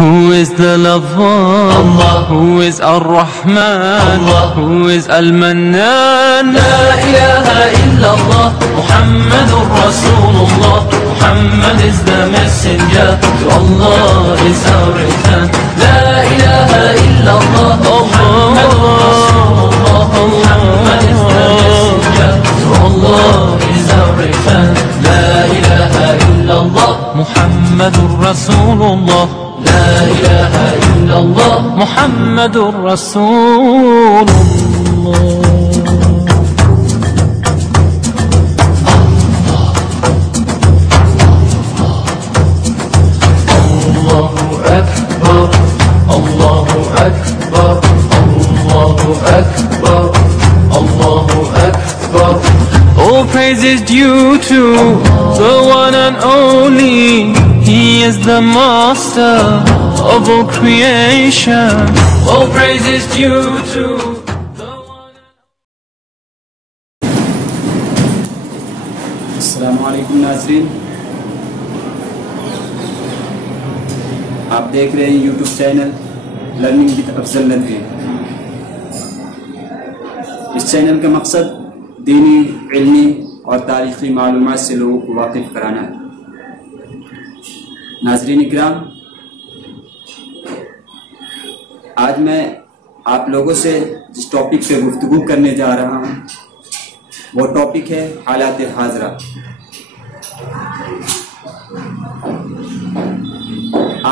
Who is the lover? Allah. Who is Ar-Rahman? Allah. Who is Al-Mannan? La ilaha illallah, Muhammadur Rasulullah. Muhammad is the messenger, to Allah is our return. La ilaha illallah, Muhammadur Rasulullah. Muhammad is the messenger, to Allah is our return. La ilaha illallah, Muhammadur Rasulullah. لا إله إلا الله محمد رسول الله. الله أكبر الله أكبر الله أكبر الله أكبر. All praise is due to the one and only. He is the master of all creation. All praise is due to the one. السلام علیکم ناظرین، آپ دیکھ رہے ہیں YouTube channel learning with Afzal Nadvi. اس چینل کا مقصد دینی، علمی اور تاریخی معلومات سے لوگوں کو واقف کرانا ہے۔ ناظرین اکرام، آج میں آپ لوگوں سے جس ٹاپک پہ گفتگو کرنے جا رہا ہوں وہ ٹاپک ہے حالات حاضرہ۔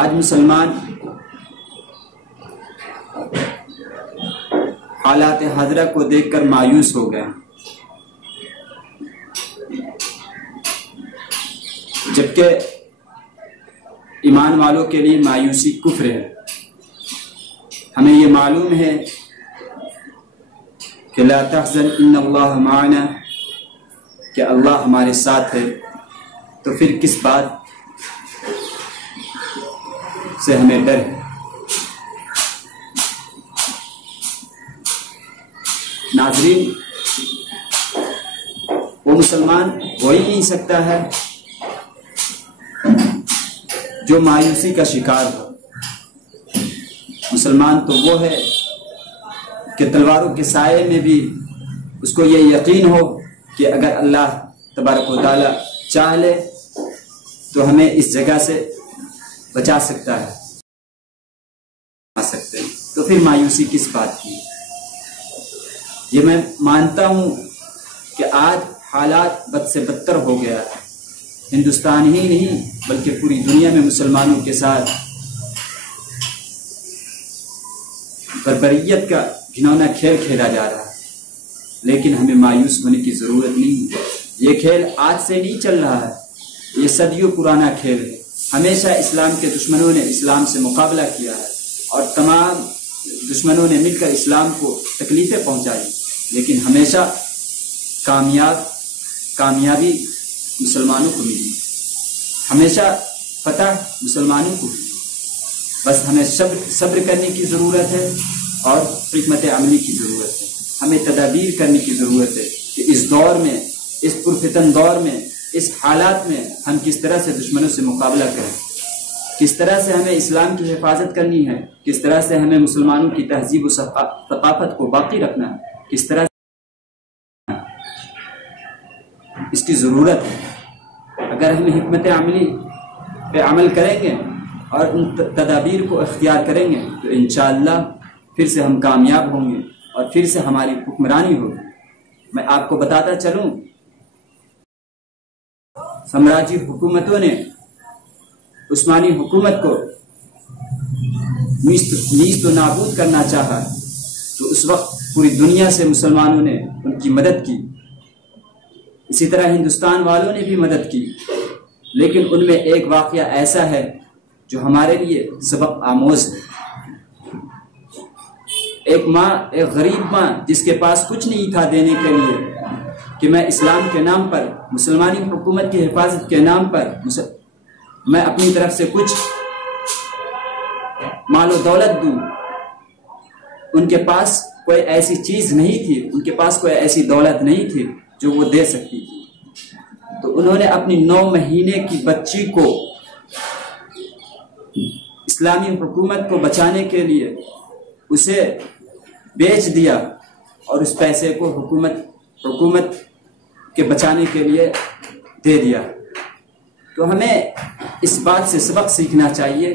آج مسلمان حالات حاضرہ کو دیکھ کر مایوس ہو گئے، جبکہ ایمان والوں کے لیے مایوسی کفر ہے۔ ہمیں یہ معلوم ہے کہ لا تحزن ان اللہ معنا، کہ اللہ ہمارے ساتھ ہے، تو پھر کس بات سے ہمیں ڈر ہے؟ ناظرین، وہ مسلمان ہو ہی نہیں سکتا ہے جو مایوسی کا شکار ہو۔ مسلمان تو وہ ہے کہ تلواروں کے سائے میں بھی اس کو یہ یقین ہو کہ اگر اللہ تبارک و تعالی چاہ لے تو ہمیں اس جگہ سے بچا سکتا ہے، تو پھر مایوسی کس بات کی؟ یہ میں مانتا ہوں کہ آج حالات بد سے بدتر ہو گیا ہے۔ ہندوستان ہی نہیں بلکہ پوری دنیا میں مسلمانوں کے ساتھ بربریت کا گھنونا کھیل کھیلا جا رہا ہے، لیکن ہمیں مایوس ہونے کی ضرورت نہیں ہے۔ یہ کھیل آج سے نہیں چل رہا ہے، یہ صدیوں پرانا کھیل ہے۔ ہمیشہ اسلام کے دشمنوں نے اسلام سے مقابلہ کیا ہے اور تمام دشمنوں نے مل کر اسلام کو تکلیفیں پہنچائی، لیکن ہمیشہ کامیابی مسلمانوں کو ملی، ہمیشہ فتح مسلمانوں کو ملی۔ بس ہمیں صبر کرنے کی ضرورت ہے اور حکمت عملی کی ضرورت ہے۔ ہمیں تدابیر کرنے کی ضرورت ہے کہ اس دور میں، اس پرفتن دور میں، اس حالات میں ہم کس طرح سے دشمنوں سے مقابلہ کریں، کس طرح سے ہمیں اسلام کی حفاظت کرنی ہے، کس طرح سے ہمیں مسلمانوں کی تہذیب و ثقافت کو باقی رکھنا ہے، کس طرح اس کی ضرورت ہے۔ اگر ہم حکمت عملی پہ عمل کریں گے اور ان تدابیر کو اختیار کریں گے تو انشاءاللہ پھر سے ہم کامیاب ہوں گے اور پھر سے ہماری حکمرانی ہوگی۔ میں آپ کو بتاتا چلوں، سامراجی حکومتوں نے عثمانی حکومت کو نیست و نابود کرنا چاہا تو اس وقت پوری دنیا سے مسلمانوں نے ان کی مدد کی، اسی طرح ہندوستان والوں نے بھی مدد کی، لیکن ان میں ایک واقعہ ایسا ہے جو ہمارے لیے سبق آموز ہے۔ ایک غریب ماں جس کے پاس کچھ نہیں تھا دینے کے لیے کہ میں اسلام کے نام پر، مسلمانی حکومت کی حفاظت کے نام پر میں اپنی طرف سے کچھ مال و دولت دوں، ان کے پاس کوئی ایسی چیز نہیں تھی، ان کے پاس کوئی ایسی دولت نہیں تھی جو وہ دے سکتی تھی، تو انہوں نے اپنی 9 مہینے کی بچی کو اسلامی حکومت کو بچانے کے لیے اسے بیچ دیا اور اس پیسے کو حکومت کے بچانے کے لیے دے دیا۔ تو ہمیں اس بات سے سبق سیکھنا چاہیے۔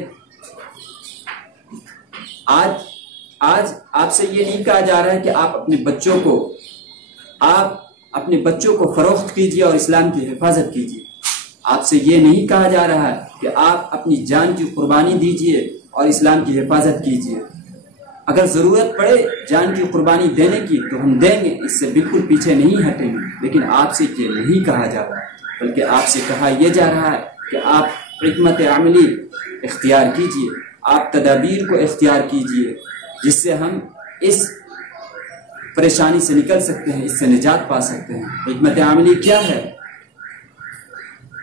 آج آپ سے یہ نہیں کہا جا رہا ہے کہ آپ اپنے بچوں کو فروخت کیجیے اور اسلام کی حفاظت کیجیے۔ آپ سے یہ نہیں کہا جا رہا ہے کہ آپ اپنی جان کی قربانی دیجیے اور اسلام کی حفاظت کیجیے۔ اگر ضرورت پڑے جان کی قربانی دینے کی تو ہم دیں گے، اس سے بالکل پیچھے نہیں ہٹیں گے، لیکن آپ سے یہ نہیں کہا جا رہا، بلکہ آپ سے کہا یہ جا رہا ہے کہ آپ حکمت عملی اختیار کیجیے، آپ تدابیر کو اختیار کیجیے، جس سے ہم اس پریشانی سے نکل سکتے ہیں، اس سے نجات پا سکتے ہیں۔ حکمت عملی کیا ہے؟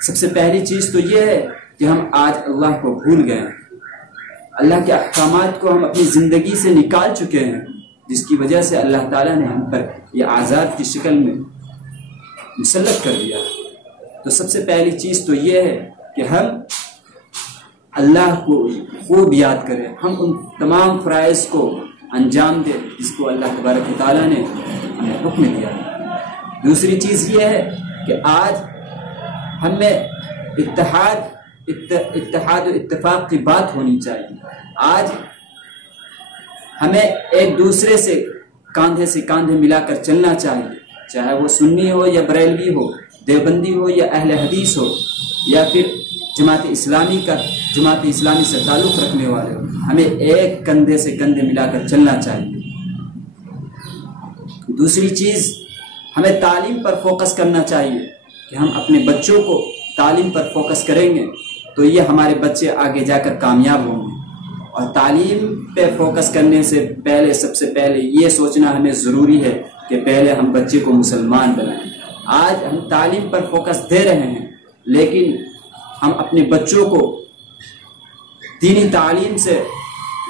سب سے پہلی چیز تو یہ ہے کہ ہم آج اللہ کو بھول گئے ہیں، اللہ کے احکامات کو ہم اپنی زندگی سے نکال چکے ہیں، جس کی وجہ سے اللہ تعالیٰ نے ہم پر یہ عذاب کی شکل میں مسلط کر دیا۔ تو سب سے پہلی چیز تو یہ ہے کہ ہم اللہ کو خوب یاد کریں، ہم ان تمام فرائض کو انجام دیں جس کو اللہ تبارک و تعالیٰ نے ہمیں حکم دیا۔ دوسری چیز یہ ہے کہ آج ہمیں اتحاد و اتفاق کی بات ہونی چاہیے۔ آج ہمیں ایک دوسرے سے کاندھے ملا کر چلنا چاہیے، چاہے وہ سنی ہو یا بریلوی ہو، دیوبندی ہو یا اہل حدیث ہو، یا پھر جماعت اسلامی سے تعلق رکھنے والے ہو، ہمیں ایک کندھے سے کندھے ملا کر چلنا چاہیے۔ دوسری چیز، ہمیں تعلیم پر فوکس کرنا چاہیے کہ ہم اپنے بچوں کو تعلیم پر فوکس کریں گے تو یہ ہمارے بچے آگے جا کر کامیاب ہوں گے۔ اور تعلیم پہ فوکس کرنے سے پہلے سب سے پہلے یہ سوچنا ہمیں ضروری ہے کہ پہلے ہم بچے کو مسلمان بنائیں۔ آج ہم تعلیم پر فوکس دے رہے ہیں، لیکن ہم اپنے بچوں کو دینی تعلیم سے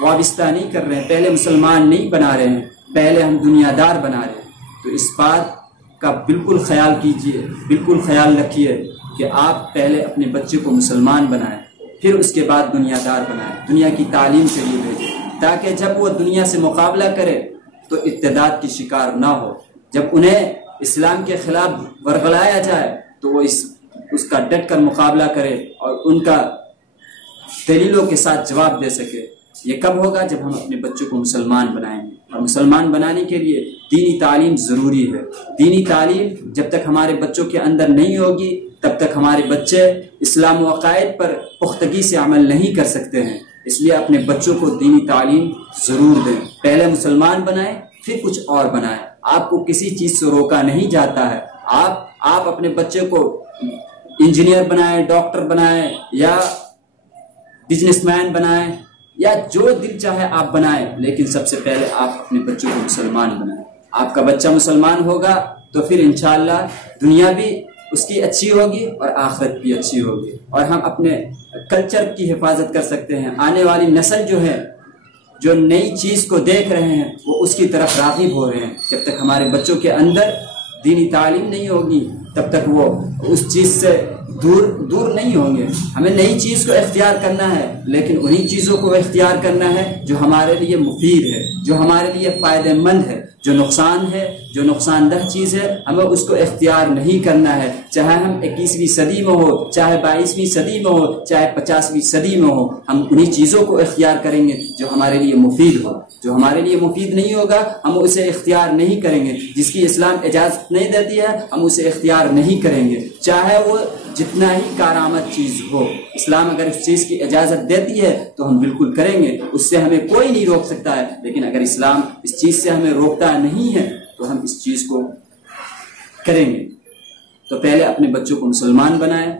وابستہ نہیں کر رہے ہیں، پہلے مسلمان نہیں بنا رہے ہیں، پہلے ہم دنیا دار بنا رہے ہیں۔ تو اس بات کا بالکل خیال کیجئے، بالکل خیال رکھیے کہ آپ پہلے اپنے بچے کو مسلمان بنائیں، پھر اس کے بعد دنیا دار بنائیں، دنیا کی تعلیم کے لیے بھیجیں، تاکہ جب وہ دنیا سے مقابلہ کرے تو ارتداد کی شکار نہ ہو۔ جب انہیں اسلام کے خلاف ورغلایا جائے تو وہ اس کا ڈٹ کر مقابلہ کرے اور ان کا دلیلوں کے ساتھ جواب دے سکے۔ یہ کب ہوگا؟ جب ہم اپنے بچوں کو مسلمان بنائیں گے، اور مسلمان بنانے کے لیے دینی تعلیم ضروری ہے۔ دینی تعلیم جب تک ہمارے بچوں کے اندر نہیں ہوگی تب تک ہمارے بچے اسلام و عقائد پر پختگی سے عمل نہیں کر سکتے ہیں۔ اس لیے اپنے بچوں کو دینی تعلیم ضرور دیں، پہلے مسلمان بنائیں پھر کچھ اور بنائیں۔ آپ کو کسی چیز سے روکا نہیں جاتا ہے۔ آپ اپنے بچے کو انجینئر بنائیں، ڈاکٹر بنائیں، یا بزنس مین بنائیں، یا جو دل چاہے آپ بنائیں، لیکن سب سے پہلے آپ اپنے بچوں کو مسلمان بنائیں۔ آپ کا بچہ مسلمان ہوگا تو پھر انشاءاللہ دنیا بھی اس کی اچھی ہوگی اور آخرت بھی اچھی ہوگی، اور ہم اپنے کلچر کی حفاظت کر سکتے ہیں۔ آنے والی نسل جو ہے، جو نئی چیز کو دیکھ رہے ہیں، وہ اس کی طرف راغب ہو رہے ہیں۔ جب تک ہمارے بچوں کے اندر دینی تعلیم نہیں ہوگی تب تک وہ اس چیز سے دور نہیں ہوں گے۔ ہمیں نئی چیز کو اختیار کرنا ہے، لیکن انہی چیزوں کو اختیار کرنا ہے جو ہمارے لیے مفید ہے، جو ہمارے لیے فائدہ مند ہے۔ جو نقصان ہے، جو نقصان دہ چیز ہے، ہمیں اس کو اختیار نہیں کرنا ہے، چاہے ہم 21ویں صدی میں ہو، چاہے 22ویں صدی میں ہو، چاہے 50ویں صدی میں ہو۔ ہم انہی چیزوں کو اختیار کریں گے جو ہمارے لیے مفید ہو۔ جو ہمارے لیے مفید نہیں ہوگا ہم اسے اختیار نہیں کریں گے۔ جس کی اسلام اجازت نہیں دیتی ہے ہم اسے اختیار نہیں کریں گے، چاہے وہ جتنا ہی کارآمد چیز ہو۔ اسلام اگر اس چیز کی اجازت دیتی ہے تو ہم بالکل کریں گے، اس سے ہمیں کوئی نہیں روک سکتا ہے۔ لیکن اگر اسلام اس چیز سے ہمیں روکتا نہیں ہے تو ہم اس چیز کو کریں گے۔ تو پہلے اپنے بچوں کو مسلمان بنائیں،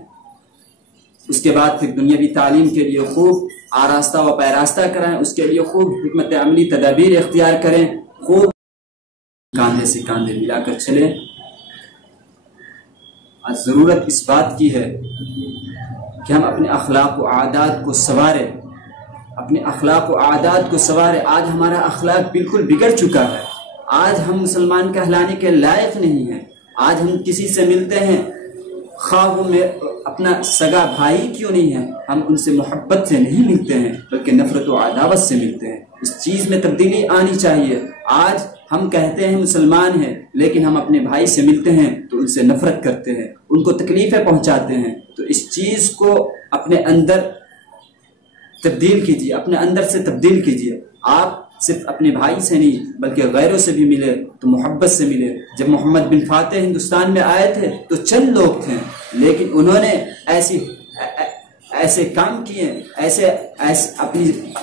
اس کے بعد پھر دنیاوی تعلیم کے لیے خوب آراستہ و پیراستہ کرائیں، اس کے لیے خوب حکمت عملی تدابیر اختیار کریں، خوب کاندھے سے کاندھے ملا کر چلیں۔ آج ضرورت اس بات کی ہے کہ ہم اپنے اخلاق و عادات کو سنواریں، اپنے اخلاق و عادات کو سنواریں۔ آج ہمارا اخلاق بالکل بگڑ چکا ہے، آج ہم مسلمان کہلانے کے لائق نہیں ہیں۔ آج ہم کسی سے ملتے ہیں خواہ وہ میں اپنا سگا بھائی کیوں نہیں ہے، ہم ان سے محبت سے نہیں ملتے ہیں بلکہ نفرت و عداوت سے ملتے ہیں۔ اس چیز میں تبدیلی آنی چاہیے۔ آج ہم کہتے ہیں مسلمان ہیں لیکن ہم اپنے بھائی سے ملتے ہیں تو ان سے نفرت کرتے ہیں، ان کو تکلیفیں پہنچاتے ہیں۔ تو اس چیز کو اپنے اندر تبدیل کیجیے، اپنے اندر سے تبدیل کیجیے۔ آپ صرف اپنے بھائی سے نہیں بلکہ غیروں سے بھی ملے تو محبت سے ملے۔ جب محمد بن فاتح ہندوستان میں آئے تھے تو چند لوگ تھے، لیکن انہوں نے ایسے کام کیے،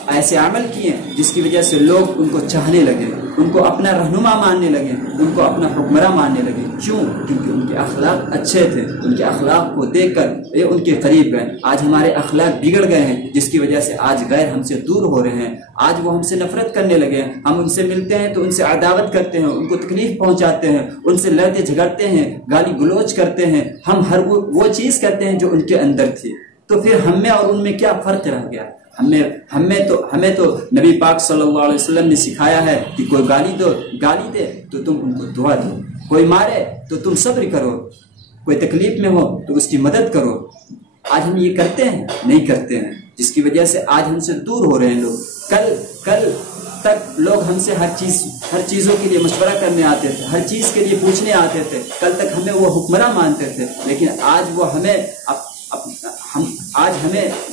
ایسے عمل کیے جس کی وجہ سے لوگ ان کو چاہنے لگے، ان کو اپنا رہنما ماننے لگے، ان کو اپنا حکمراں ماننے لگے۔ کیوں؟ کیونکہ ان کے اخلاق اچھے تھے، ان کے اخلاق کو دیکھ کر یہ ان کے قریب گئے۔ آج ہمارے اخلاق بگڑ گئے ہیں جس کی وجہ سے آج غیر ہم سے دور ہو رہے ہیں، آج وہ ہم سے نفرت کرنے لگے ہیں۔ ہم ان سے ملتے ہیں تو ان سے عداوت کرتے ہیں، ان کو تکلیف پہنچاتے ہیں، ان سے لڑتے جھگڑتے ہیں، گالی گلوچ کرتے ہیں، ہم ہر وہ چیز کرتے ہیں جو ان کے اندر تھی۔ تو پھر ہم میں اور ان میں کیا فرق رہ گیا؟ ہمیں تو نبی پاک صلی اللہ علیہ وسلم نے سکھایا ہے کہ کوئی گالی دے تو تم ان کو دعا دو، کوئی مارے تو تم صبر کرو، کوئی تکلیف میں ہو تو اس کی مدد کرو۔ آج ہم یہ کرتے ہیں؟ نہیں کرتے ہیں، جس کی وجہ سے آج ہم سے دور ہو رہے ہیں لوگ۔ کل تک لوگ ہم سے ہر چیزوں کے لیے مشورہ کرنے آتے تھے، ہر چیز کے لیے پوچھنے آتے تھے، کل تک ہمیں وہ حکمراں مانتے تھے، لیکن آج وہ ہمیں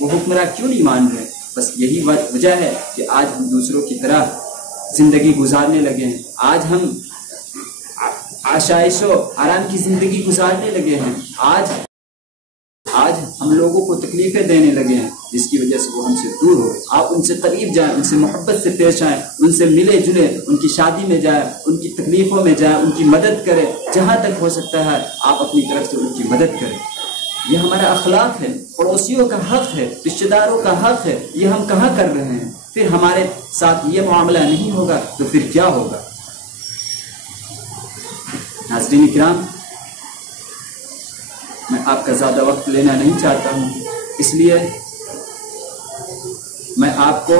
وہ حکمراں کیوں نہیں مان رہے؟ بس یہی وجہ ہے کہ آج ہم دوسروں کی طرح زندگی گزارنے لگے ہیں، آج ہم آشائش و آرام کی زندگی گزارنے لگے ہیں، آج ہم لوگوں کو تکلیفیں دینے لگے ہیں جس کی وجہ سے وہ ہم سے دور ہو۔ آپ ان سے قریب جائیں، ان سے محبت سے پیش آئیں، ان سے ملے جلے، ان کی شادی میں جائیں، ان کی تکلیفوں میں جائیں، ان کی مدد کریں، جہاں تک ہو سکتا ہے آپ اپنی طرف سے ان کی مدد کریں۔ یہ ہمارا اخلاق ہے، پڑوسیوں کا حق ہے، رشتہ داروں کا حق ہے، یہ ہم کہاں کر رہے ہیں؟ پھر ہمارے ساتھ یہ معاملہ نہیں ہوگا تو پھر کیا ہوگا؟ ناظرین کرام، میں آپ کا زیادہ وقت لینا نہیں چاہتا ہوں، اس لیے میں آپ کو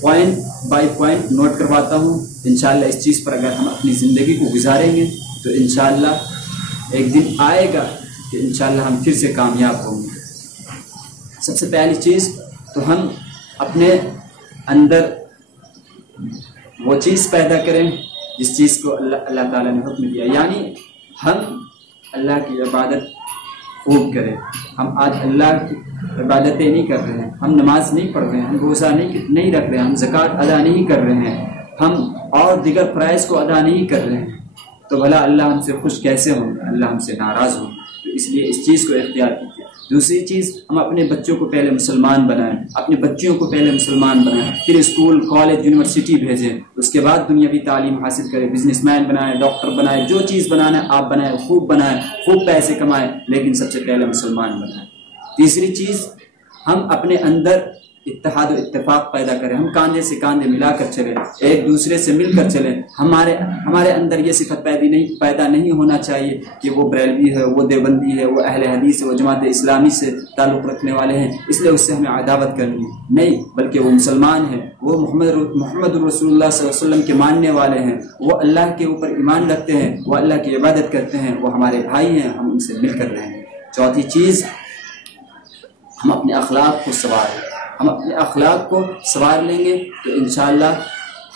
پوائنٹ بائی پوائنٹ نوٹ کرواتا ہوں۔ انشاءاللہ اس چیز پر اگر ہم اپنی زندگی کو گزاریں گے تو انشاءاللہ ایک دن آئے گا کہ انشاءاللہ ہم پھر سے کامیاب ہوں گے۔ سب سے پہلی چیز تو ہم اپنے اندر وہ چیز پیدا کریں جس چیز کو اللہ تعالیٰ نے حکم دیا، یعنی ہم اللہ کی عبادت خوب کریں۔ ہم آج اللہ کی عبادتیں نہیں کر رہے ہیں، ہم نماز نہیں پڑھ رہے ہیں، ہم روزہ نہیں رکھ رہے ہیں، ہم زکوٰۃ ادا نہیں کر رہے ہیں، ہم اور دیگر فرائض کو ادا نہیں کر رہے ہیں، تو بھلا اللہ ہم سے خوش کیسے ہوں گے؟ اللہ ہم سے ناراض ہوں گے۔ تو اس لیے اس چیز کو اختیار کیجیے۔ دوسری چیز، ہم اپنے بچوں کو پہلے مسلمان بنائیں، اپنے بچیوں کو پہلے مسلمان بنائیں، پھر اسکول، کالج، یونیورسٹی بھیجیں، اس کے بعد دنیاوی تعلیم حاصل کریں، بزنس مین بنائیں، ڈاکٹر بنائیں، جو چیز بنانا ہے آپ بنائیں، خوب پیسے کمائیں، لیکن سب سے پہلے مسلمان بنائیں۔ تیسری چیز، ہم اپنے اندر اتحاد و اتفاق پیدا کریں، ہم کاندھے سے کاندھے ملا کر چلیں، ایک دوسرے سے مل کر چلیں۔ ہمارے اندر یہ صفت پیدا نہیں ہونا چاہیے کہ وہ بریلوی ہے، وہ دیوبندی ہے، وہ اہل حدیث ہے، وہ جماعت اسلامی سے تعلق رکھنے والے ہیں، اس لیے اس سے ہمیں عداوت کرنی ہے۔ نہیں، بلکہ وہ مسلمان ہیں، وہ محمد رسول اللہ صلی اللہ علیہ وسلم کے ماننے والے ہیں، وہ اللہ کے اوپر ایمان رکھتے ہیں، وہ اللہ کی عبادت کرتے ہیں، وہ ہمارے بھائی ہیں، ہم ان سے مل کر رہیں گے۔ چوتھی چیز، ہم اپنے اخلاق کو سنواریں۔ ہم اپنے اخلاق کو سنوار لیں گے تو انشاءاللہ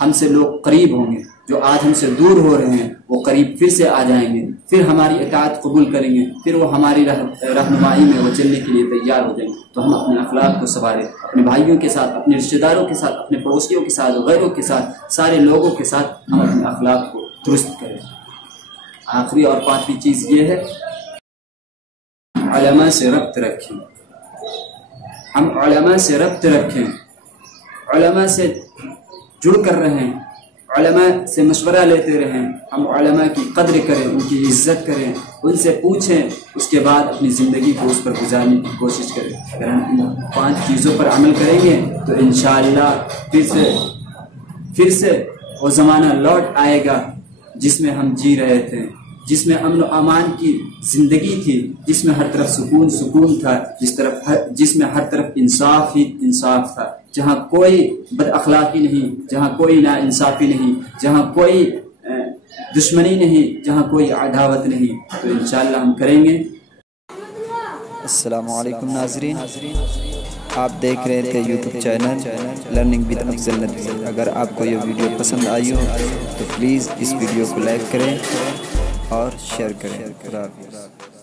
ہم سے لوگ قریب ہوں گے، جو آج ہم سے دور ہو رہے ہیں وہ قریب پھر سے آ جائیں گے، پھر ہماری اطاعت قبول کریں گے، پھر وہ ہماری رہنمائی میں وہ چلنے کے لیے تیار ہو جائیں گے۔ تو ہم اپنے اخلاق کو سنواریں، اپنے بھائیوں کے ساتھ، اپنے رشتہ داروں کے ساتھ، اپنے پڑوسیوں کے ساتھ، غیروں کے ساتھ، سارے لوگوں کے ساتھ ہم اپنے اخلاق کو درست کریں۔ آخری اور پانچویں چیز یہ ہے، علماء سے ربط رکھیں۔ ہم علماء سے ربط رکھیں، علماء سے جڑ کر رہیں، علماء سے مشورہ لیتے رہیں، ہم علماء کی قدر کریں، ان کی عزت کریں، ان سے پوچھیں، اس کے بعد اپنی زندگی کو اس پر گزارنے کی کوشش کریں۔ اگر ہم ان 5 چیزوں پر عمل کریں گے تو انشاءاللہ پھر سے وہ زمانہ لوٹ آئے گا جس میں ہم جی رہے تھے، جس میں امن و امان کی زندگی تھی، جس میں ہر طرف سکون تھا، جس میں ہر طرف انصاف ہی انصاف تھا، جہاں کوئی بد اخلاقی نہیں، جہاں کوئی نا انصافی نہیں، جہاں کوئی دشمنی نہیں، جہاں کوئی عداوت نہیں۔ تو انشاءاللہ ہم کریں گے السلام علیکم ناظرین، آپ دیکھ رہے تھے یوٹیوب چینل لرننگ ود افضل ندوی۔ اگر آپ کو یہ ویڈیو پسند آئی ہو تو پلیز اس ویڈیو کو لائک کریں اور شیئر کریں۔ خدا حافظ۔